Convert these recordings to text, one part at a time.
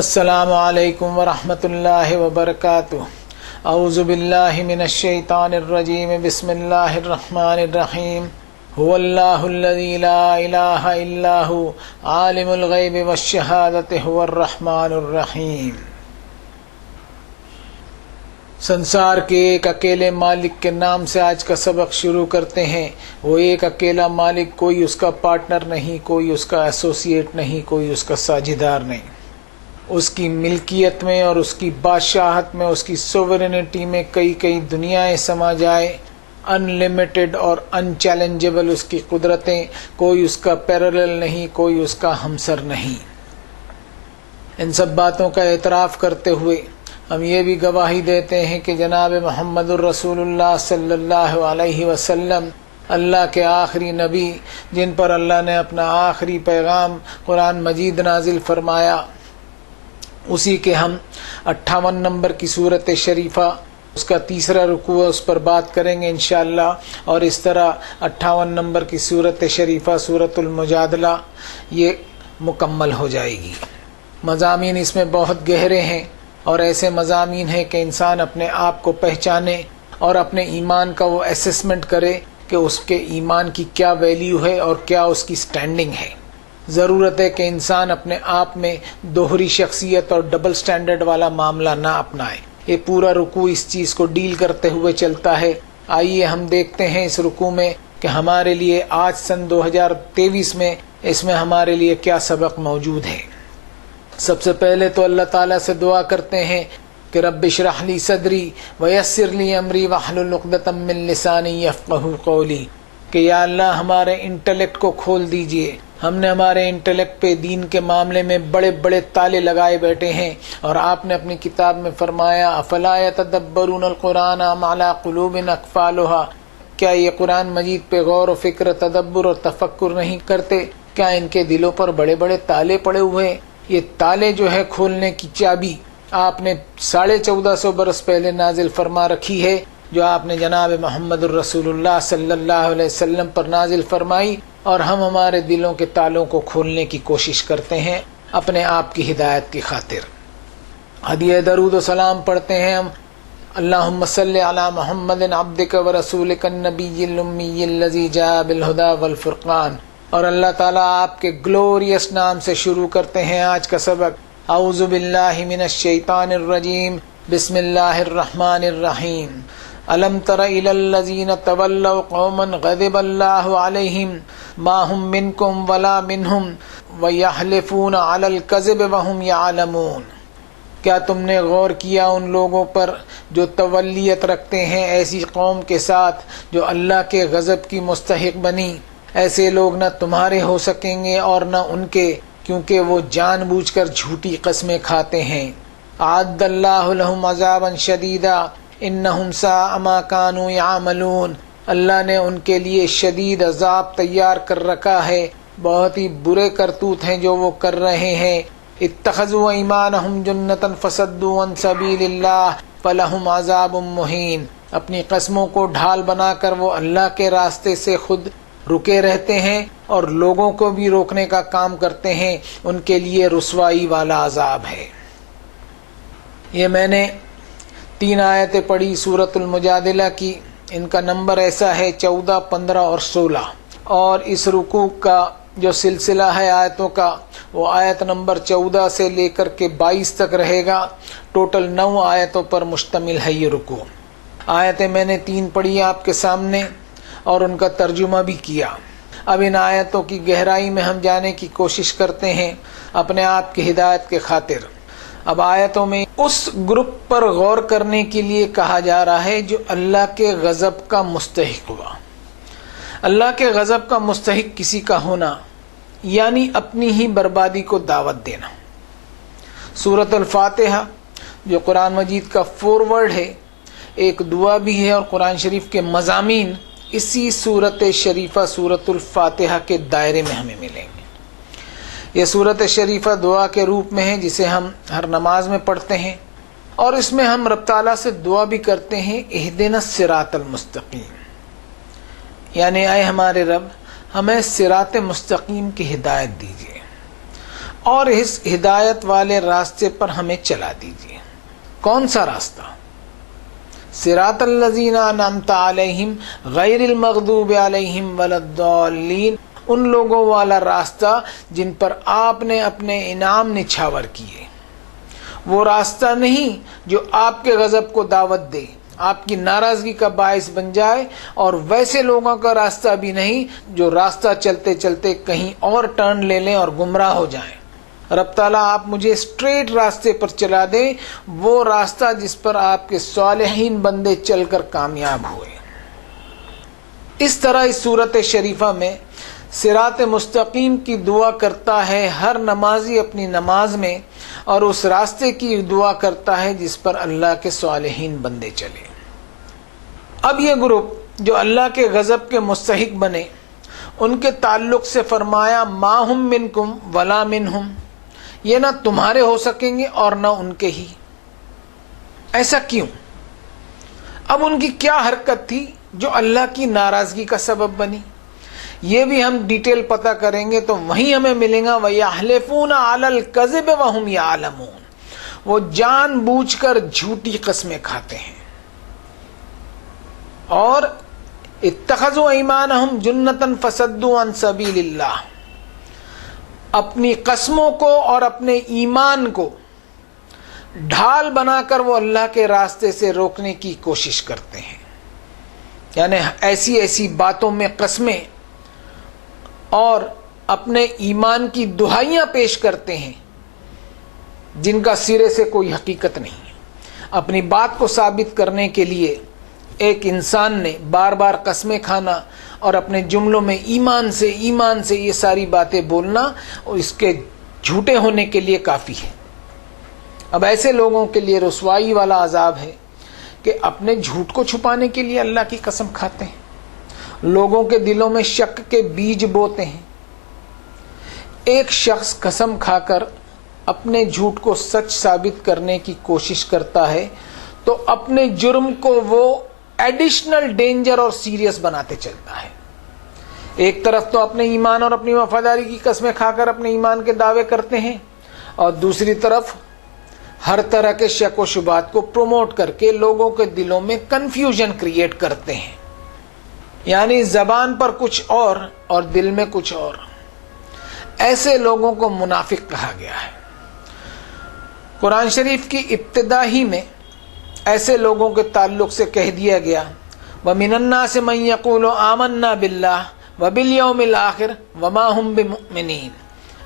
السلام علیکم ورحمۃ اللہ وبرکاتہ۔ اعوذ باللہ من الشیطان الرجیم، بسم اللہ الرحمن الرحیم۔ هو اللہ الذی لا الہ الا هو عالم الغیب والشہادۃ هو الرحمن الرحیم۔ سنسار کے ایک اکیلے مالک کے نام سے آج کا سبق شروع کرتے ہیں۔ وہ ایک اکیلا مالک، کوئی اس کا پارٹنر نہیں، کوئی اس کا ایسوسیٹ نہیں، کوئی اس کا ساجھیدار نہیں۔ اس کی ملکیت میں اور اس کی بادشاہت میں، اس کی سوورینٹی میں کئی دنیایں سما جائے، ان لمیٹڈ اور ان چیلنجبل اس کی قدرتیں، کوئی اس کا پیرالل نہیں، کوئی اس کا ہمسر نہیں۔ ان سب باتوں کا اعتراف کرتے ہوئے ہم یہ بھی گواہی دیتے ہیں کہ جناب محمد الرسول اللہ صلی اللہ علیہ وسلم اللہ کے آخری نبی، جن پر اللہ نے اپنا آخری پیغام قرآن مجید نازل فرمایا، اسی کے ہم 58 نمبر کی صورت شریفہ، اس کا تیسرا رکوع، اس پر بات کریں گے انشاءاللہ، اور اس طرح 58 نمبر کی صورت شریفہ سورۃ المجادلہ یہ مکمل ہو جائے گی۔ مضامین اس میں بہت گہرے ہیں اور ایسے مضامین ہیں کہ انسان اپنے آپ کو پہچانے اور اپنے ایمان کا وہ اسیسمنٹ کرے کہ اس کے ایمان کی کیا ویلیو ہے اور کیا اس کی سٹینڈنگ ہے۔ ضرورت ہے کہ انسان اپنے آپ میں دوہری شخصیت اور ڈبل سٹینڈرڈ والا معاملہ نہ اپنائے۔ یہ پورا رکوع اس چیز کو ڈیل کرتے ہوئے چلتا ہے۔ آئیے ہم دیکھتے ہیں اس رکوع میں کہ ہمارے لیے آج سن 2023 میں اس میں ہمارے لیے کیا سبق موجود ہے۔ سب سے پہلے تو اللہ تعالیٰ سے دعا کرتے ہیں کہ رب اشرح لی صدری ویسر لی امری واحلل عقدۃ من لسانی یفقہوا قولی، کہ یا اللہ ہمارے انٹلیکٹ کو کھول دیجئے۔ ہم نے ہمارے انٹلیکٹ پہ دین کے معاملے میں بڑے بڑے تالے لگائے بیٹھے ہیں، اور آپ نے اپنی کتاب میں فرمایا افلا یتدبرون القرآن ام علی قلوب اقفالها، کیا یہ قرآن مجید پہ غور و فکر، تدبر اور تفکر نہیں کرتے؟ کیا ان کے دلوں پر بڑے بڑے تالے پڑے ہوئے ہیں؟ یہ تالے جو ہے کھولنے کی چابی آپ نے 1450 برس پہلے نازل فرما رکھی ہے، جو آپ نے جناب محمد الرسول اللہ صلی اللہ علیہ وسلم پر نازل فرمائی، اور ہم ہمارے دلوں کے تالوں کو کھولنے کی کوشش کرتے ہیں اپنے آپ کی ہدایت کی خاطر۔ ہدیہ درود و سلام پڑھتے ہیں ہم، اللہم صلی علی محمد عبدک و رسولک النبی الامی الذی جاء بالہدی والفرقان۔ اور اللہ تعالیٰ آپ کے گلوریس نام سے شروع کرتے ہیں آج کا سبق۔ اعوذ باللہ من الشیطان الرجیم، بسم اللہ الرحمن الرحیم۔ الم تر الی الذین تولوا قوما غضب اللہ علیہم ما هم منکم ولا منہم ویحلفون علی الکذب وهم یعلمون۔ کیا تم نے غور کیا ان لوگوں پر جو تولیت رکھتے ہیں ایسی قوم کے ساتھ جو اللہ کے غضب کی مستحق بنی؟ ایسے لوگ نہ تمہارے ہو سکیں گے اور نہ ان کے، کیونکہ وہ جان بوجھ کر جھوٹی قسمیں کھاتے ہیں۔ اعد اللہ لہم عذابا شدیدا انہم ساء ما کانوا یعملون، اللہ نے ان کے لیے شدید عذاب تیار کر رکھا ہے، بہت ہی برے کرتوت ہیں جو وہ کر رہے ہیں۔ اتخذوا ایمانہم جنتا فصدوا عن سبیل اللہ فلہم عذاب مہین، اپنی قسموں کو ڈھال بنا کر وہ اللہ کے راستے سے خود رکے رہتے ہیں اور لوگوں کو بھی روکنے کا کام کرتے ہیں، ان کے لیے رسوائی والا عذاب ہے۔ یہ میں نے 3 آیتیں پڑھی سورۃ المجادلہ کی، ان کا نمبر ایسا ہے 14، 15 اور 16، اور اس رکوع کا جو سلسلہ ہے آیتوں کا وہ آیت نمبر 14 سے لے کر کے 22 تک رہے گا۔ ٹوٹل 9 آیتوں پر مشتمل ہے یہ رکوع۔ آیتیں میں نے 3 پڑھی آپ کے سامنے اور ان کا ترجمہ بھی کیا۔ اب ان آیتوں کی گہرائی میں ہم جانے کی کوشش کرتے ہیں اپنے آپ کی ہدایت کے خاطر۔ اب آیتوں میں اس گروپ پر غور کرنے کے لیے کہا جا رہا ہے جو اللہ کے غضب کا مستحق ہوا۔ اللہ کے غضب کا مستحق کسی کا ہونا یعنی اپنی ہی بربادی کو دعوت دینا۔ سورۃ الفاتحہ جو قرآن مجید کا فورورڈ ہے، ایک دعا بھی ہے، اور قرآن شریف کے مضامین اسی سورت شریفہ سورۃ الفاتحہ کے دائرے میں ہمیں ملیں گے۔ یہ سورت شریفہ دعا کے روپ میں ہے جسے ہم ہر نماز میں پڑھتے ہیں، اور اس میں ہم رب تعالیٰ سے دعا بھی کرتے ہیں اہدنا الصراط المستقیم، یعنی اے ہمارے رب ہمیں صراط مستقیم کی ہدایت دیجیے۔ اور اس ہدایت والے راستے پر ہمیں چلا دیجیے۔ کون سا راستہ؟ صراط الذین انعمت علیہم غیر المغضوب علیہم ولا الضالین، ان لوگوں والا راستہ جن پر آپ نے اپنے انعام نچھاور کیے۔ وہ راستہ نہیں جو آپ کے غضب کو دعوت دے، آپ کی ناراضگی کا باعث بن جائے، اور ویسے لوگوں کا راستہ بھی نہیں جو راستہ چلتے چلتے کہیں اور ٹرن لے لیں اور گمراہ ہو جائیں۔ رب تعالیٰ آپ مجھے اسٹریٹ راستے پر چلا دیں، وہ راستہ جس پر آپ کے صالحین بندے چل کر کامیاب ہوئے۔ اس طرح اس صورت شریفہ میں صراط مستقیم کی دعا کرتا ہے ہر نمازی اپنی نماز میں، اور اس راستے کی دعا کرتا ہے جس پر اللہ کے صالحین بندے چلے۔ اب یہ گروپ جو اللہ کے غضب کے مستحق بنے، ان کے تعلق سے فرمایا ما ہم منکم ولا منہم، یہ نہ تمہارے ہو سکیں گے اور نہ ان کے ہی۔ ایسا کیوں؟ اب ان کی کیا حرکت تھی جو اللہ کی ناراضگی کا سبب بنی؟ یہ بھی ہم ڈیٹیل پتہ کریں گے تو وہیں ہمیں ملیں گا وَيَحْلِفُونَ عَلَى الْكَذِبِ وَهُمْ يَعْلَمُونَ، وہ جان بوجھ کر جھوٹی قسمیں کھاتے ہیں۔ اور اتخذوا ایمانہم جنۃ فصدوا عن سبیل اللہ، اپنی قسموں کو اور اپنے ایمان کو ڈھال بنا کر وہ اللہ کے راستے سے روکنے کی کوشش کرتے ہیں، یعنی ایسی ایسی باتوں میں قسمیں اور اپنے ایمان کی دہائیاں پیش کرتے ہیں جن کا سرے سے کوئی حقیقت نہیں ہے۔ اپنی بات کو ثابت کرنے کے لیے ایک انسان نے بار بار قسمیں کھانا اور اپنے جملوں میں ایمان سے یہ ساری باتیں بولنا، اور اس کے جھوٹے ہونے کے لیے کافی ہے۔ اب ایسے لوگوں کے لیے رسوائی والا عذاب ہے کہ اپنے جھوٹ کو چھپانے کے لیے اللہ کی قسم کھاتے ہیں، لوگوں کے دلوں میں شک کے بیج بوتے ہیں۔ ایک شخص قسم کھا کر اپنے جھوٹ کو سچ ثابت کرنے کی کوشش کرتا ہے تو اپنے جرم کو وہ ایڈیشنل ڈینجر اور سیریس بناتے چلتا ہے۔ ایک طرف تو اپنے ایمان اور اپنی وفاداری کی قسمیں کھا کر اپنے ایمان کے دعوے کرتے ہیں، اور دوسری طرف ہر طرح کے شک و شبہات کو پروموٹ کر کے لوگوں کے دلوں میں کنفیوژن کریٹ کرتے ہیں، یعنی زبان پر کچھ اور دل میں کچھ اور۔ ایسے لوگوں کو منافق کہا گیا ہے۔ قرآن شریف کی ابتدا ہی میں ایسے لوگوں کے تعلق سے کہہ دیا گیا وَمِنَ النَّاسِ مَن يَقُولُ آمَنَّا بِاللَّهِ وَبِالْيَوْمِ الْآخِرِ وَمَا هُمْ بِمُؤْمِنِينَ،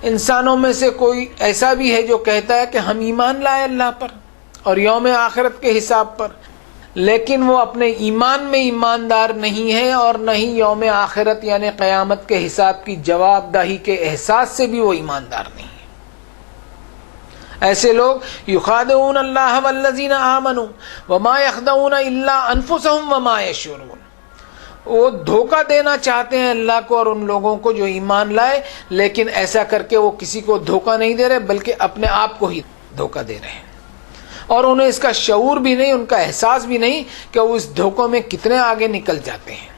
انسانوں میں سے کوئی ایسا بھی ہے جو کہتا ہے کہ ہم ایمان لائے اللہ پر اور یوم آخرت کے حساب پر، لیکن وہ اپنے ایمان میں ایماندار نہیں ہے، اور نہ ہی یوم آخرت یعنی قیامت کے حساب کی جواب دہی کے احساس سے بھی وہ ایماندار نہیں ہے۔ ایسے لوگ یخادعون اللہ والذین آمنوا وما یخدعون الا انفسهم وما یشعرون، وہ دھوکہ دینا چاہتے ہیں اللہ کو اور ان لوگوں کو جو ایمان لائے، لیکن ایسا کر کے وہ کسی کو دھوکہ نہیں دے رہے بلکہ اپنے آپ کو ہی دھوکہ دے رہے ہیں، اور انہیں اس کا شعور بھی نہیں، ان کا احساس بھی نہیں کہ وہ اس دھوکوں میں کتنے آگے نکل جاتے ہیں۔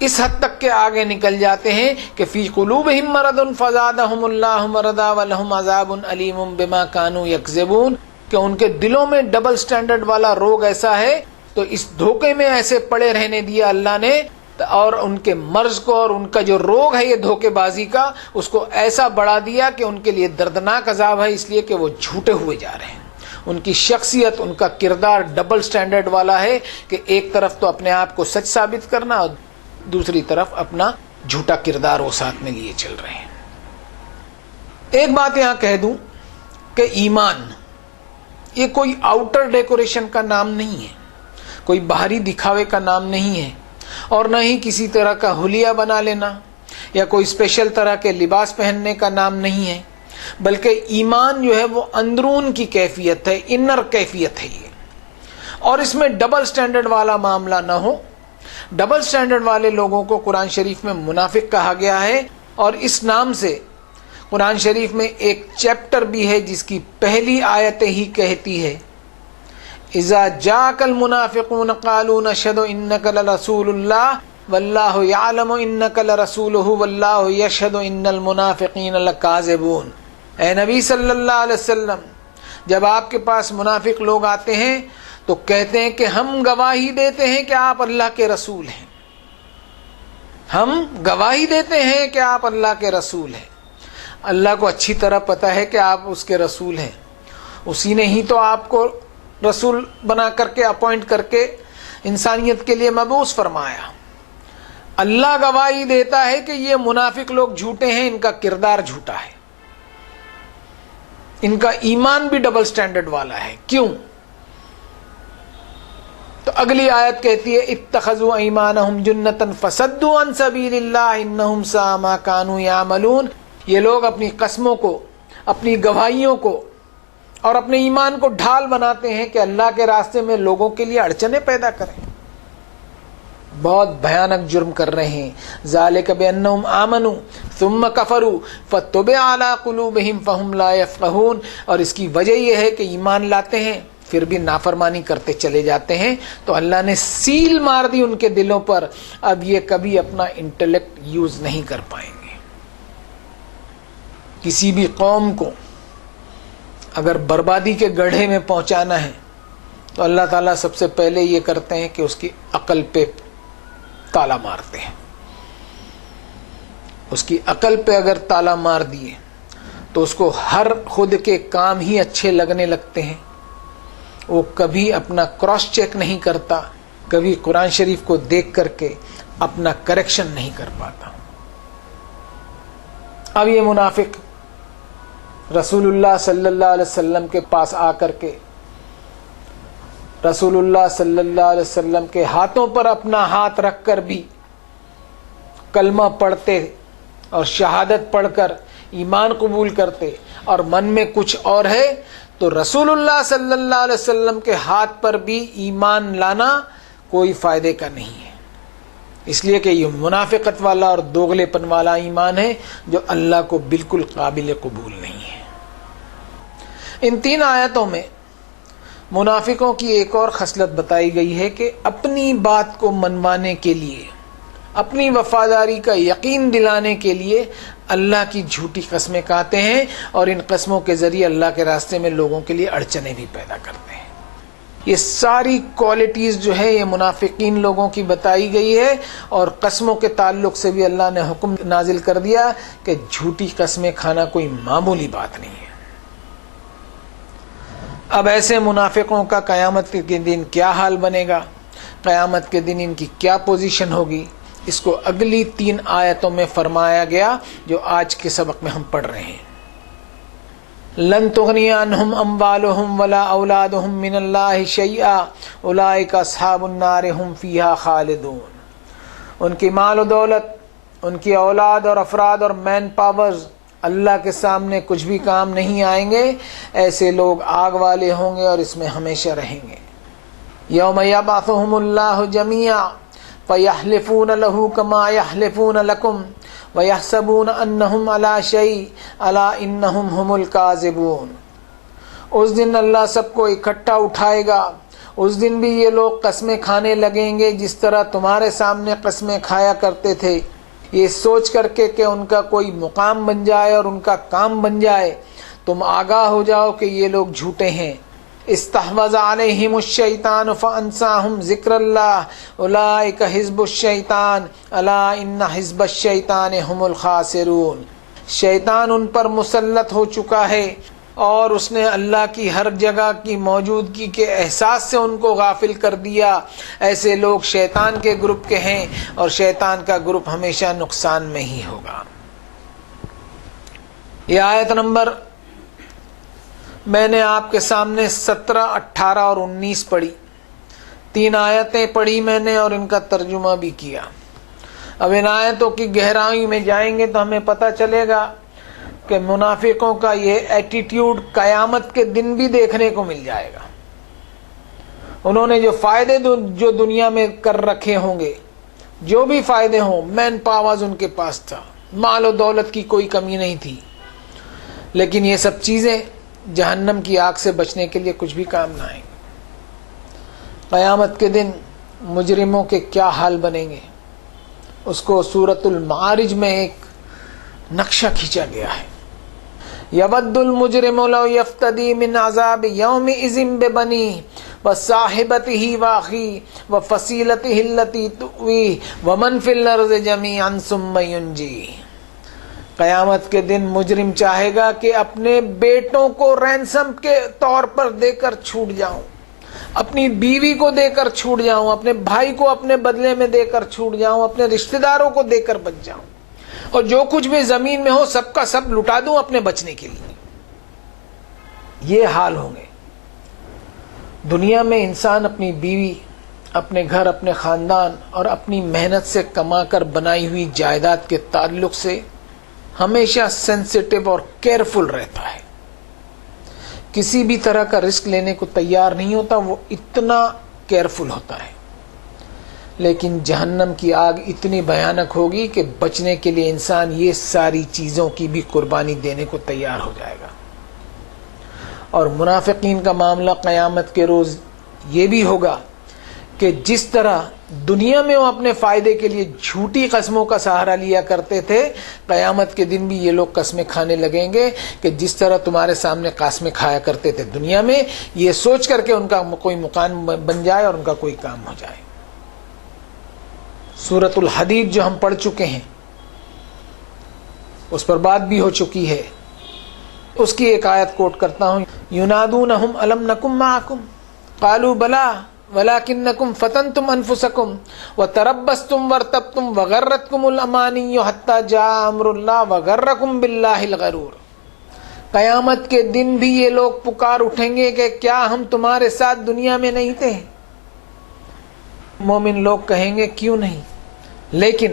اس حد تک کے آگے نکل جاتے ہیں کہ فی قلوبہم مرض فزادہم اللہ مرضا ولہم عذاب علیم بما کانوا یکذبون، کہ ان کے دلوں میں ڈبل سٹینڈرڈ والا روگ ایسا ہے تو اس دھوکے میں ایسے پڑے رہنے دیا اللہ نے، اور ان کے مرض کو اور ان کا جو روگ ہے یہ دھوکے بازی کا، اس کو ایسا بڑھا دیا کہ ان کے لیے دردناک عذاب ہے، اس لیے کہ وہ جھوٹے ہوئے جا رہے ہیں۔ ان کی شخصیت، ان کا کردار ڈبل سٹینڈرڈ والا ہے کہ ایک طرف تو اپنے آپ کو سچ ثابت کرنا اور دوسری طرف اپنا جھوٹا کردار وہ ساتھ میں لیے چل رہے ہیں۔ ایک بات یہاں کہہ دوں کہ ایمان یہ کوئی آؤٹر ڈیکوریشن کا نام نہیں ہے، کوئی باہری دکھاوے کا نام نہیں ہے، اور نہ ہی کسی طرح کا حلیہ بنا لینا یا کوئی اسپیشل طرح کے لباس پہننے کا نام نہیں ہے، بلکہ ایمان جو ہے وہ اندرون کی کیفیت ہے، انر کیفیت ہے یہ، اور اس میں ڈبل سٹینڈرڈ والا معاملہ نہ ہو۔ ڈبل سٹینڈرڈ والے لوگوں کو قرآن شریف میں منافق کہا گیا ہے، اور اس نام سے قرآن شریف میں ایک چیپٹر بھی ہے جس کی پہلی آیت ہی کہتی ہے اذا جاءک المنافقون قالوا نشهد انک لرسول اللہ واللہ یعلم انک لرسولہ واللہ یشہد ان المنافقین لکاذبون۔ اے نبی صلی اللہ علیہ وسلم، جب آپ کے پاس منافق لوگ آتے ہیں تو کہتے ہیں کہ ہم گواہی دیتے ہیں کہ آپ اللہ کے رسول ہیں، ہم گواہی دیتے ہیں کہ آپ اللہ کے رسول ہیں۔ اللہ کو اچھی طرح پتہ ہے کہ آپ اس کے رسول ہیں، اسی نے ہی تو آپ کو رسول بنا کر کے اپوائنٹ کر کے انسانیت کے لیے مبعوث فرمایا۔ اللہ گواہی دیتا ہے کہ یہ منافق لوگ جھوٹے ہیں، ان کا کردار جھوٹا ہے، ان کا ایمان بھی ڈبل سٹینڈرڈ والا ہے۔ کیوں؟ تو اگلی آیت کہتی ہے اتخذوا ایمانہم جنۃ فصدوا عن سبیل اللہ انہم ساء ما کانوا یعملون۔ یہ لوگ اپنی قسموں کو، اپنی گواہیوں کو اور اپنے ایمان کو ڈھال بناتے ہیں کہ اللہ کے راستے میں لوگوں کے لیے اڑچنیں پیدا کریں۔ بہت بھیانک جرم کر رہے ہیں۔ ذالک بانہم آمنوا ثم کفروا فتطبع علی قلوبہم فہم لا یفقہون۔ اور اس کی وجہ یہ ہے کہ ایمان لاتے ہیں پھر بھی نافرمانی کرتے چلے جاتے ہیں، تو اللہ نے سیل مار دی ان کے دلوں پر، اب یہ کبھی اپنا انٹلیکٹ یوز نہیں کر پائیں گے۔ کسی بھی قوم کو اگر بربادی کے گڑھے میں پہنچانا ہے تو اللہ تعالیٰ سب سے پہلے یہ کرتے ہیں کہ اس کی عقل پہ تالا مارتے ہیں۔ اس کی عقل پہ اگر تالا مار دیے تو اس کو ہر خود کے کام ہی اچھے لگنے لگتے ہیں، وہ کبھی اپنا کراس چیک نہیں کرتا، کبھی قرآن شریف کو دیکھ کر کے اپنا کریکشن نہیں کر پاتا۔ اب یہ منافق رسول اللہ صلی اللہ علیہ وسلم کے پاس آ کر کے رسول اللہ صلی اللہ علیہ وسلم کے ہاتھوں پر اپنا ہاتھ رکھ کر بھی کلمہ پڑھتے اور شہادت پڑھ کر ایمان قبول کرتے، اور من میں کچھ اور ہے، تو رسول اللہ صلی اللہ علیہ وسلم کے ہاتھ پر بھی ایمان لانا کوئی فائدے کا نہیں ہے، اس لیے کہ یہ منافقت والا اور دوغلے پن والا ایمان ہے جو اللہ کو بالکل قابل قبول نہیں ہے۔ ان 3 آیتوں میں منافقوں کی ایک اور خصلت بتائی گئی ہے کہ اپنی بات کو منوانے کے لیے، اپنی وفاداری کا یقین دلانے کے لیے اللہ کی جھوٹی قسمیں کھاتے ہیں، اور ان قسموں کے ذریعے اللہ کے راستے میں لوگوں کے لیے اڑچنیں بھی پیدا کرتے ہیں۔ یہ ساری کوالٹیز جو ہے یہ منافقین لوگوں کی بتائی گئی ہے، اور قسموں کے تعلق سے بھی اللہ نے حکم نازل کر دیا کہ جھوٹی قسمیں کھانا کوئی معمولی بات نہیں ہے۔ اب ایسے منافقوں کا قیامت کے دن کیا حال بنے گا، قیامت کے دن ان کی کیا پوزیشن ہوگی، اس کو اگلی 3 آیتوں میں فرمایا گیا جو آج کے سبق میں ہم پڑھ رہے ہیں۔ لن تغنی عنہم اموالہم ولا اولادہم من اللہ شیئا اولئک اصحاب النار ہم فیہا خالدون۔ ان کی مال و دولت، ان کی اولاد اور افراد اور مین پاورز اللہ کے سامنے کچھ بھی کام نہیں آئیں گے، ایسے لوگ آگ والے ہوں گے اور اس میں ہمیشہ رہیں گے۔ یوم یبعثہم اللہ جمیعا فیحلفون لہ کما یحلفون لکم ویحسبون انہم علی شیء الا انہم ہم الکاذبون۔ اس دن اللہ سب کو اکٹھا اٹھائے گا، اس دن بھی یہ لوگ قسمیں کھانے لگیں گے جس طرح تمہارے سامنے قسمیں کھایا کرتے تھے، یہ سوچ کر کے کہ ان کا کوئی مقام بن جائے اور ان کا کام بن جائے۔ تم آگاہ ہو جاؤ کہ یہ لوگ جھوٹے ہیں۔ استحوذ علیہم الشیطان فانساہم ذکر اللہ اولئک حزب الشیطان الا ان حزب الشیطان ہم الخاسرون۔ شیطان ان پر مسلط ہو چکا ہے اور اس نے اللہ کی ہر جگہ کی موجودگی کے احساس سے ان کو غافل کر دیا۔ ایسے لوگ شیطان کے گروپ کے ہیں اور شیطان کا گروپ ہمیشہ نقصان میں ہی ہوگا۔ یہ آیت نمبر میں نے آپ کے سامنے 17، 18 اور 19 پڑھی، 3 آیتیں پڑھی میں نے اور ان کا ترجمہ بھی کیا۔ اب ان آیتوں کی گہرائی میں جائیں گے تو ہمیں پتہ چلے گا کہ منافقوں کا یہ ایٹیٹیوڈ قیامت کے دن بھی دیکھنے کو مل جائے گا۔ انہوں نے جو فائدے جو دنیا میں کر رکھے ہوں گے، جو بھی فائدے ہوں، مین پاورز ان کے پاس تھا، مال و دولت کی کوئی کمی نہیں تھی، لیکن یہ سب چیزیں جہنم کی آگ سے بچنے کے لیے کچھ بھی کام نہ آئیں گے۔ قیامت کے دن مجرموں کے کیا حال بنیں گے، اس کو سورۃ المعارج میں ایک نقشہ کھینچا گیا ہے۔ یود المجرم لو یفتدی من عذاب یومئذ ببنیہ وصاحبتہ واخیہ وفصیلتہ التی تؤویہ ومن فی الارض جمیعا ثم ینجیہ۔ قیامت کے دن مجرم چاہے گا کہ اپنے بیٹوں کو رینسم کے طور پر دے کر چھوٹ جاؤں، اپنی بیوی کو دے کر چھوٹ جاؤں، اپنے بھائی کو اپنے بدلے میں دے کر چھوٹ جاؤں، اپنے رشتہ داروں کو دے کر بچ جاؤں، اور جو کچھ بھی زمین میں ہو سب کا سب لٹا دوں اپنے بچنے کے لیے۔ یہ حال ہوں گے۔ دنیا میں انسان اپنی بیوی، اپنے گھر، اپنے خاندان اور اپنی محنت سے کما کر بنائی ہوئی جائیداد کے تعلق سے ہمیشہ سینسیٹیو اور کیئرفل رہتا ہے، کسی بھی طرح کا رسک لینے کو تیار نہیں ہوتا، وہ اتنا کیئرفل ہوتا ہے۔ لیکن جہنم کی آگ اتنی بھیانک ہوگی کہ بچنے کے لیے انسان یہ ساری چیزوں کی بھی قربانی دینے کو تیار ہو جائے گا۔ اور منافقین کا معاملہ قیامت کے روز یہ بھی ہوگا کہ جس طرح دنیا میں وہ اپنے فائدے کے لیے جھوٹی قسموں کا سہارا لیا کرتے تھے، قیامت کے دن بھی یہ لوگ قسمیں کھانے لگیں گے کہ جس طرح تمہارے سامنے قسمیں کھایا کرتے تھے دنیا میں، یہ سوچ کر کہ ان کا کوئی مقام بن جائے اور ان کا کوئی کام ہو جائے۔ سورۃ الحدید جو ہم پڑھ چکے ہیں، اس پر بات بھی ہو چکی ہے، اس کی ایک آیت کوٹ کرتا ہوں۔ ینادونہم الم نکم معکم قالوا بلا ولکنکم فتنتم انفسکم وتربصتم وارتبتم وغرتکم الامانی حتی جاء امر اللہ وغرکم باللہ الغرور۔ قیامت کے دن بھی یہ لوگ پکار اٹھیں گے کہ کیا ہم تمہارے ساتھ دنیا میں نہیں تھے؟ مومن لوگ کہیں گے کیوں نہیں، لیکن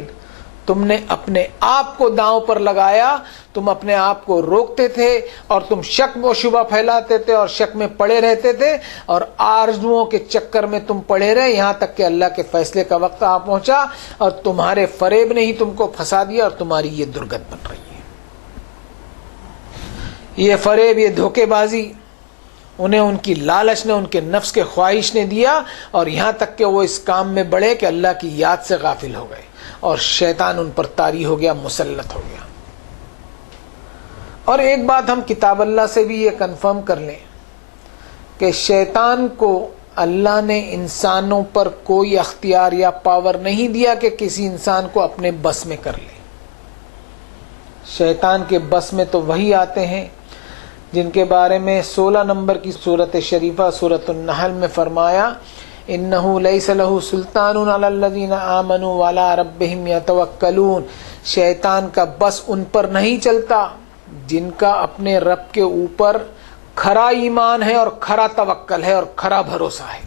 تم نے اپنے آپ کو داؤں پر لگایا، تم اپنے آپ کو روکتے تھے اور تم شک و شبہ پھیلاتے تھے اور شک میں پڑے رہتے تھے اور آرزوؤں کے چکر میں تم پڑے رہے، یہاں تک کہ اللہ کے فیصلے کا وقت آ پہنچا اور تمہارے فریب نے ہی تم کو پھنسا دیا اور تمہاری یہ درگت بن رہی ہے۔ یہ فریب، یہ دھوکے بازی انہیں ان کی لالچ نے، ان کے نفس کے خواہش نے دیا، اور یہاں تک کہ وہ اس کام میں بڑھے کہ اللہ کی یاد سے غافل ہو گئے اور شیطان ان پر طاری ہو گیا، مسلط ہو گیا۔ اور ایک بات ہم کتاب اللہ سے بھی یہ کنفرم کر لیں کہ شیطان کو اللہ نے انسانوں پر کوئی اختیار یا پاور نہیں دیا کہ کسی انسان کو اپنے بس میں کر لے۔ شیطان کے بس میں تو وہی آتے ہیں جن کے بارے میں 16 نمبر کی سورۃ شریفہ سورۃ النحل میں فرمایا، انہ لیس لہ سلطان علی الذین آمنوا وعلی ربہم یتوکلون۔ شیطان کا بس ان پر نہیں چلتا جن کا اپنے رب کے اوپر کھرا ایمان ہے اور کھرا توکل ہے اور کھرا بھروسہ ہے۔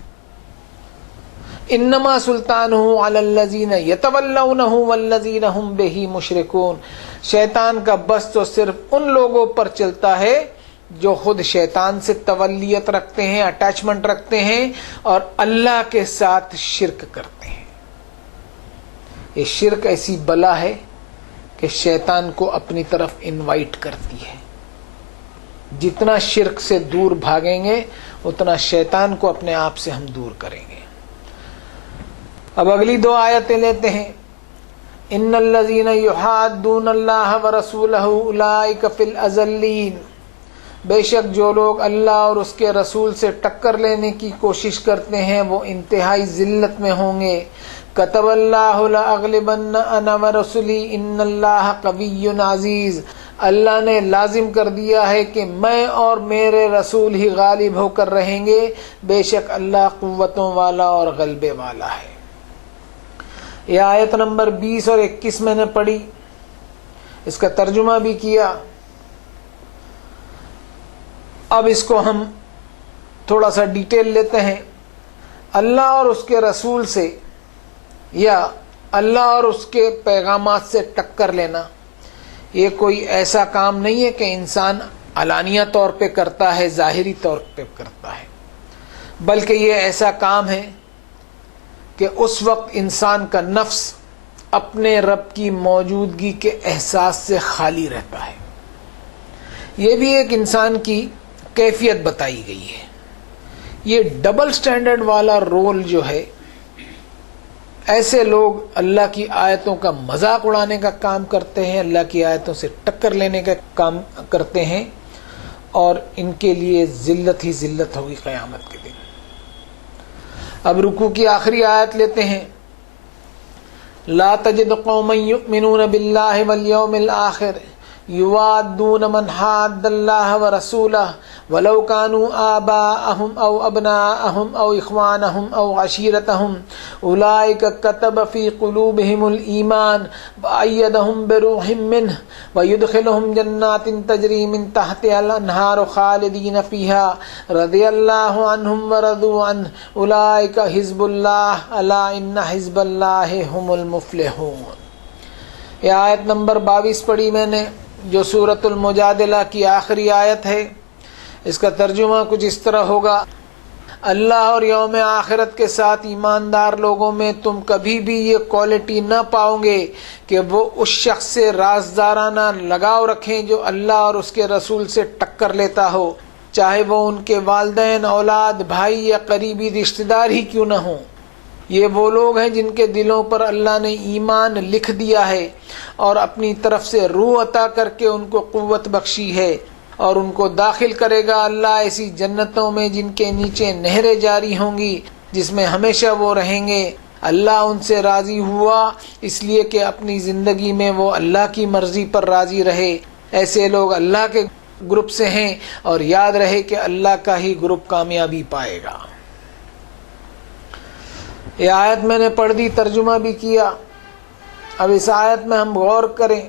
انما سلطانہ علی الذین یتولونہ والذین ہم بہ مشرکون۔ شیطان کا بس تو صرف ان لوگوں پر چلتا ہے جو خود شیطان سے تولیت رکھتے ہیں، اٹیچمنٹ رکھتے ہیں اور اللہ کے ساتھ شرک کرتے ہیں۔ یہ شرک ایسی بلا ہے کہ شیطان کو اپنی طرف انوائٹ کرتی ہے۔ جتنا شرک سے دور بھاگیں گے اتنا شیطان کو اپنے آپ سے ہم دور کریں گے۔ اب اگلی 2 آیتیں لیتے ہیں۔ ان الذین یحادون اللہ ورسولہ اولئک فی الاذلین۔ بے شک جو لوگ اللہ اور اس کے رسول سے ٹکر لینے کی کوشش کرتے ہیں وہ انتہائی ذلت میں ہوں گے۔ کتب اللہ لاغلبن انا ورسلی ان اللہ قوی عزیز۔ اللہ نے لازم کر دیا ہے کہ میں اور میرے رسول ہی غالب ہو کر رہیں گے، بے شک اللہ قوتوں والا اور غلبے والا ہے۔ یہ آیت نمبر 20 اور 21 میں نے پڑھی، اس کا ترجمہ بھی کیا۔ اب اس کو ہم تھوڑا سا ڈیٹیل لیتے ہیں۔ اللہ اور اس کے رسول سے یا اللہ اور اس کے پیغامات سے ٹکر لینا یہ کوئی ایسا کام نہیں ہے کہ انسان علانیہ طور پہ کرتا ہے، ظاہری طور پہ کرتا ہے، بلکہ یہ ایسا کام ہے کہ اس وقت انسان کا نفس اپنے رب کی موجودگی کے احساس سے خالی رہتا ہے۔ یہ بھی ایک انسان کی کیفیت بتائی گئی ہے۔ یہ ڈبل سٹینڈرڈ والا رول جو ہے، ایسے لوگ اللہ کی آیتوں کا مذاق اڑانے کا کام کرتے ہیں، اللہ کی آیتوں سے ٹکر لینے کا کام کرتے ہیں، اور ان کے لیے ذلت ہی ذلت ہوگی قیامت کے دن۔ اب رکوع کی آخری آیت لیتے ہیں، لا تجد قوما یؤمنون باللہ والیوم الآخر یوادون من حاد اللہ ورسولہ ولو كانوا آباءهم او ابناءهم او اخوانهم او عشیرتهم اولئک کتب فی قلوبهم الایمان وأیدهم بروح منہ ویدخلهم جنات تجری من تحتها الانہار خالدین فیہا رضی اللہ عنہم ورضوا عنہ اولئک حزب اللہ الا ان حزب اللہ هم المفلحون۔ یہ آیت نمبر 22 پڑھی میں نے، جو سورۃ المجادلہ کی آخری آیت ہے۔ اس کا ترجمہ کچھ اس طرح ہوگا، اللہ اور یوم آخرت کے ساتھ ایماندار لوگوں میں تم کبھی بھی یہ کوالٹی نہ پاؤ گے کہ وہ اس شخص سے رازدارانہ لگاؤ رکھیں جو اللہ اور اس کے رسول سے ٹکر لیتا ہو، چاہے وہ ان کے والدین، اولاد، بھائی یا قریبی رشتہ دار ہی کیوں نہ ہوں۔ یہ وہ لوگ ہیں جن کے دلوں پر اللہ نے ایمان لکھ دیا ہے اور اپنی طرف سے روح عطا کر کے ان کو قوت بخشی ہے، اور ان کو داخل کرے گا اللہ ایسی جنتوں میں جن کے نیچے نہریں جاری ہوں گی، جس میں ہمیشہ وہ رہیں گے۔ اللہ ان سے راضی ہوا اس لیے کہ اپنی زندگی میں وہ اللہ کی مرضی پر راضی رہے۔ ایسے لوگ اللہ کے گروپ سے ہیں، اور یاد رہے کہ اللہ کا ہی گروپ کامیابی پائے گا۔ یہ آیت میں نے پڑھ دی، ترجمہ بھی کیا۔ اب اس آیت میں ہم غور کریں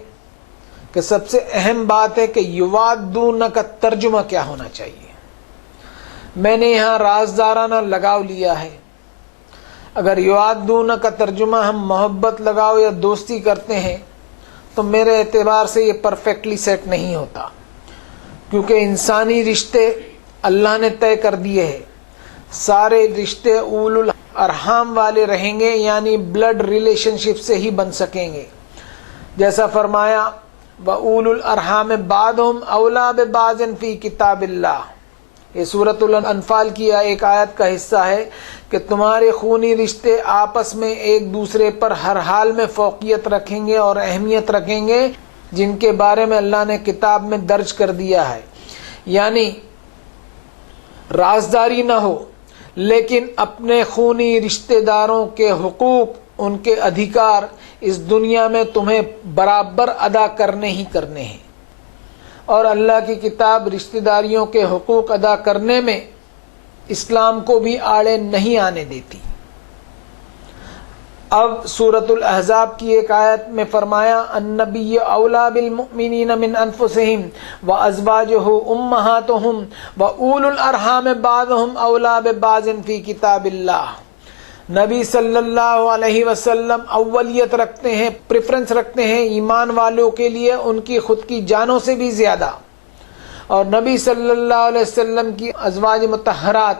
کہ سب سے اہم بات ہے کہ یوادون کا ترجمہ کیا ہونا چاہیے۔ میں نے یہاں رازدارانہ لگاؤ لیا ہے۔ اگر یوادون کا ترجمہ ہم محبت لگاؤ یا دوستی کرتے ہیں تو میرے اعتبار سے یہ پرفیکٹلی سیٹ نہیں ہوتا، کیونکہ انسانی رشتے اللہ نے طے کر دیے ہیں۔ سارے رشتے اول الارحام والے رہیں گے، یعنی بلڈ ریلیشن شپ سے ہی بن سکیں گے، جیسا فرمایا وَأُولُو الْأَرْحَامِ بَعْضُهُمْ أَوْلَىٰ بِبَعْضٍ فِي کتاب اللہ۔ یہ سورۃ الانفال کی ایک آیت کا حصہ ہے کہ تمہارے خونی رشتے آپس میں ایک دوسرے پر ہر حال میں فوقیت رکھیں گے اور اہمیت رکھیں گے، جن کے بارے میں اللہ نے کتاب میں درج کر دیا ہے۔ یعنی رازداری نہ ہو، لیکن اپنے خونی رشتہ داروں کے حقوق، ان کے ادھیکار اس دنیا میں تمہیں برابر ادا کرنے ہی کرنے ہیں، اور اللہ کی کتاب رشتہ داریوں کے حقوق ادا کرنے میں اسلام کو بھی آڑے نہیں آنے دیتی۔ اب سورۃ الاحزاب کی ایک آیت میں فرمایا النبی اولیٰ بالمؤمنین من انفسہم وازواجہ امہاتہم واولی الارحام بعضہم اولیٰ ببعض فی کتاب اللہ۔ نبی صلی اللہ علیہ وسلم اولیت رکھتے ہیں، پریفرنس رکھتے ہیں ایمان والوں کے لیے ان کی خود کی جانوں سے بھی زیادہ، اور نبی صلی اللہ علیہ وسلم کی ازواج مطہرات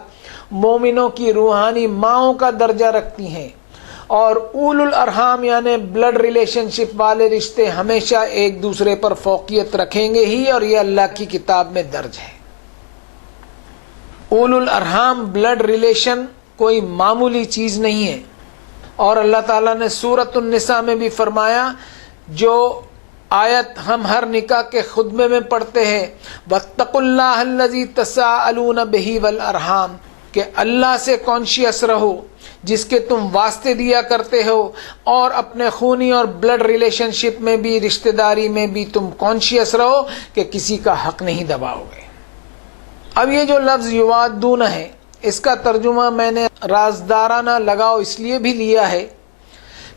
مومنوں کی روحانی ماؤں کا درجہ رکھتی ہیں، اور اول الارحام یعنی بلڈ ریلیشن شپ والے رشتے ہمیشہ ایک دوسرے پر فوقیت رکھیں گے ہی، اور یہ اللہ کی کتاب میں درج ہے۔ اول الارحام بلڈ ریلیشن کوئی معمولی چیز نہیں ہے، اور اللہ تعالیٰ نے سورۃ النساء میں بھی فرمایا، جو آیت ہم ہر نکاح کے خطبے میں پڑھتے ہیں وَاتَّقُوا اللَّهَ الَّذِي تَسَاءَلُونَ بِهِ وَالْأَرْحَامَ، کہ اللہ سے کانشیس رہو جس کے تم واسطے دیا کرتے ہو، اور اپنے خونی اور بلڈ ریلیشن شپ میں بھی، رشتہ داری میں بھی تم کانشیس رہو کہ کسی کا حق نہیں دباؤ گے۔ اب یہ جو لفظ یوادون ہے، اس کا ترجمہ میں نے رازدارانہ لگاؤ اس لیے بھی لیا ہے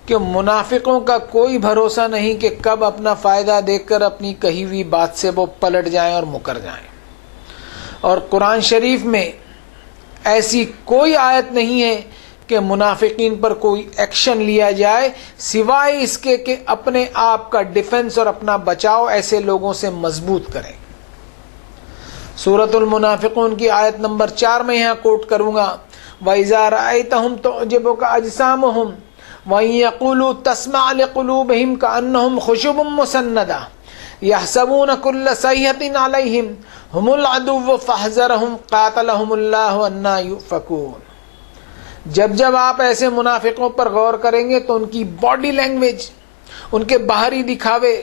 کہ منافقوں کا کوئی بھروسہ نہیں کہ کب اپنا فائدہ دیکھ کر اپنی کہی ہوئی بات سے وہ پلٹ جائیں اور مکر جائیں، اور قرآن شریف میں ایسی کوئی آیت نہیں ہے کہ منافقین پر کوئی ایکشن لیا جائے سوائے اس کے کہ اپنے آپ کا ڈیفنس اور اپنا بچاؤ ایسے لوگوں سے مضبوط کریں۔ سورۃ المنافقون کی آیت نمبر 4 میں یہاں کوٹ کروں گا وَإِذَا رَأَيْتَهُمْ تُعْجِبُكَ أَجْسَامُهُمْ وَإِن يَقُولُوا تَسْمَعْ لِقُلُوبِهِمْ كَأَنَّهُمْ خُشُبٌ مُّسَنَّدَةٌ يَحْسَبُونَ كُلَّ صَيْحَةٍ عَلَيْهِمْ هُمُ الْعَدُوُّ فَاحْذَرْهُمْ قَاتَلَهُمُ اللَّهُ أَنَّىٰ يُؤْفَكُونَ۔ جب آپ ایسے منافقوں پر غور کریں گے تو ان کی باڈی لینگویج، ان کے باہری دکھاوے،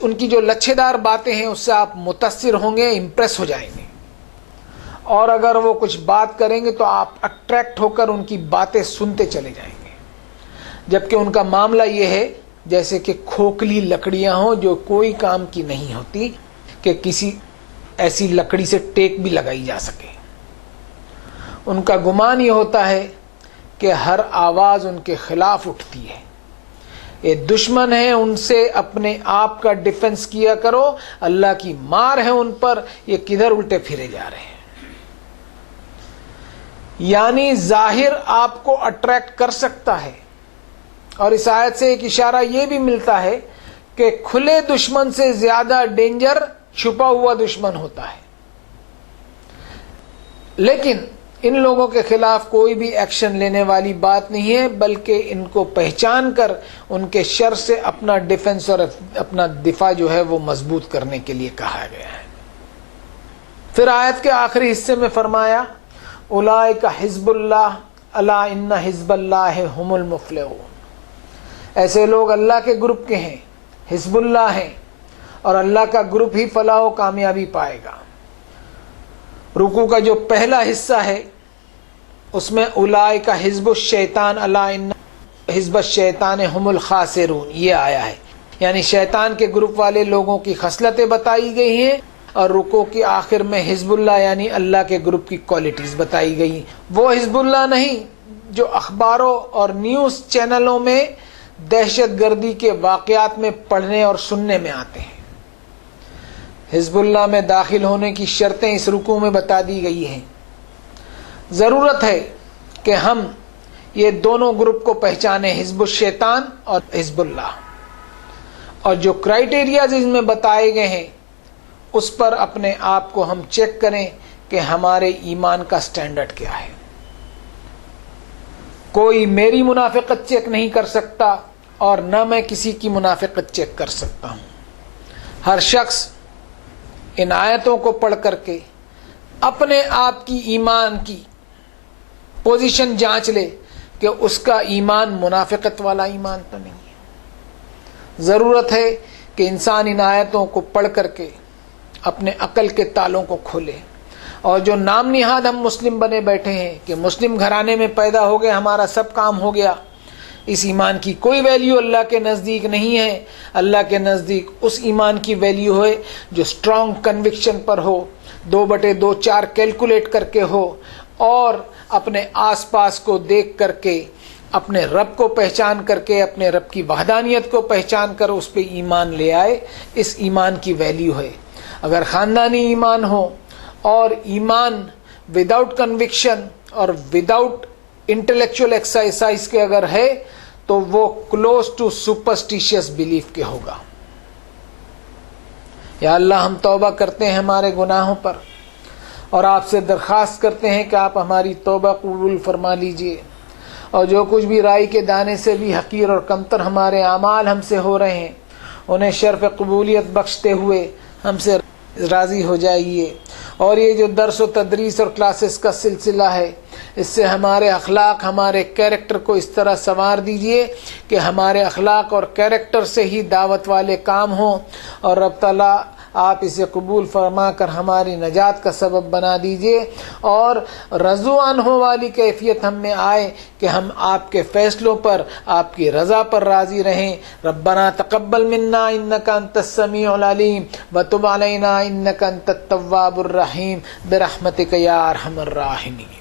ان کی جو لچھے دار باتیں ہیں اس سے آپ متاثر ہوں گے، امپریس ہو جائیں گے، اور اگر وہ کچھ بات کریں گے تو آپ اٹریکٹ ہو کر ان کی باتیں سنتے چلے جائیں گے، جبکہ ان کا معاملہ یہ ہے جیسے کہ کھوکھلی لکڑیاں ہوں جو کوئی کام کی نہیں ہوتی کہ کسی ایسی لکڑی سے ٹیک بھی لگائی جا سکے۔ ان کا گمان یہ ہوتا ہے کہ ہر آواز ان کے خلاف اٹھتی ہے، یہ دشمن ہیں، ان سے اپنے آپ کا ڈیفنس کیا کرو، اللہ کی مار ہے ان پر، یہ کدھر الٹے پھرے جا رہے ہیں۔ یعنی ظاہر آپ کو اٹریکٹ کر سکتا ہے، اور اس آیت سے ایک اشارہ یہ بھی ملتا ہے کہ کھلے دشمن سے زیادہ ڈینجر چھپا ہوا دشمن ہوتا ہے، لیکن ان لوگوں کے خلاف کوئی بھی ایکشن لینے والی بات نہیں ہے، بلکہ ان کو پہچان کر ان کے شر سے اپنا ڈیفنس اور اپنا دفاع جو ہے وہ مضبوط کرنے کے لیے کہا گیا ہے۔ پھر آیت کے آخری حصے میں فرمایا اولئک حزب اللہ الا ان حزب اللہ هم المفلحون، ایسے لوگ اللہ کے گروپ کے ہیں، حزب اللہ ہیں، اور اللہ کا گروپ ہی فلاح و کامیابی پائے گا۔ رکوع کا جو پہلا حصہ ہے اس میں اولئک حزب الشیطان الا ان حزب الشیطان هم الخاسرون یہ آیا ہے، یعنی شیطان کے گروپ والے لوگوں کی خصلتیں بتائی گئی ہیں، اور رکوع کے آخر میں حزب اللہ یعنی اللہ کے گروپ کی کوالٹیز بتائی گئی ہیں۔ وہ حزب اللہ نہیں جو اخباروں اور نیوز چینلوں میں دہشت گردی کے واقعات میں پڑھنے اور سننے میں آتے ہیں۔ حزب اللہ میں داخل ہونے کی شرطیں اس رکوع میں بتا دی گئی ہیں۔ ضرورت ہے کہ ہم یہ دونوں گروپ کو پہچانیں، حزب الشیطان اور حزب اللہ، اور جو کرائیٹیریاز اس میں بتائے گئے ہیں اس پر اپنے آپ کو ہم چیک کریں کہ ہمارے ایمان کا سٹینڈرڈ کیا ہے۔ کوئی میری منافقت چیک نہیں کر سکتا اور نہ میں کسی کی منافقت چیک کر سکتا ہوں۔ ہر شخص ان آیتوں کو پڑھ کر کے اپنے آپ کی ایمان کی پوزیشن جانچ لے کہ اس کا ایمان منافقت والا ایمان تو نہیں ہے۔ ضرورت ہے کہ انسان ان آیتوں کو پڑھ کر کے اپنے عقل کے تالوں کو کھولے، اور جو نام نہاد ہم مسلم بنے بیٹھے ہیں کہ مسلم گھرانے میں پیدا ہو گئے، ہمارا سب کام ہو گیا، اس ایمان کی کوئی ویلیو اللہ کے نزدیک نہیں ہے۔ اللہ کے نزدیک اس ایمان کی ویلیو ہے جو اسٹرانگ کنوکشن پر ہو، 2/2 4 کیلکولیٹ کر کے ہو، اور اپنے آس پاس کو دیکھ کر کے، اپنے رب کو پہچان کر کے، اپنے رب کی وحدانیت کو پہچان کر اس پہ ایمان لے آئے۔ اس ایمان کی ویلیو ہے۔ اگر خاندانی ایمان ہو اور ایمان وداؤٹ کنوکشن اور وداؤٹ انٹلیکچوئل ایکسرسائز کے اگر ہے تو وہ کلوز ٹو سپرسٹیشیس بلیف کے ہوگا۔ یا اللہ ہم توبہ کرتے ہیں ہمارے گناہوں پر، اور آپ سے درخواست کرتے ہیں کہ آپ ہماری توبہ قبول فرما لیجئے، اور جو کچھ بھی رائی کے دانے سے بھی حقیر اور کمتر ہمارے اعمال ہم سے ہو رہے ہیں انہیں شرف قبولیت بخشتے ہوئے ہم سے راضی ہو جائیے۔ اور یہ جو درس و تدریس اور کلاسز کا سلسلہ ہے اس سے ہمارے اخلاق، ہمارے کیریکٹر کو اس طرح سنوار دیجئے کہ ہمارے اخلاق اور کیریکٹر سے ہی دعوت والے کام ہوں، اور رب تعالیٰ آپ اسے قبول فرما کر ہماری نجات کا سبب بنا دیجئے، اور رضو عنہ والی کیفیت ہم میں آئے کہ ہم آپ کے فیصلوں پر، آپ کی رضا پر راضی رہیں۔ ربنا تقبل منا انک انت السمیع العلیم وتب علینا انک انت التواب الرحیم برحمتک یا ارحم الراحمین۔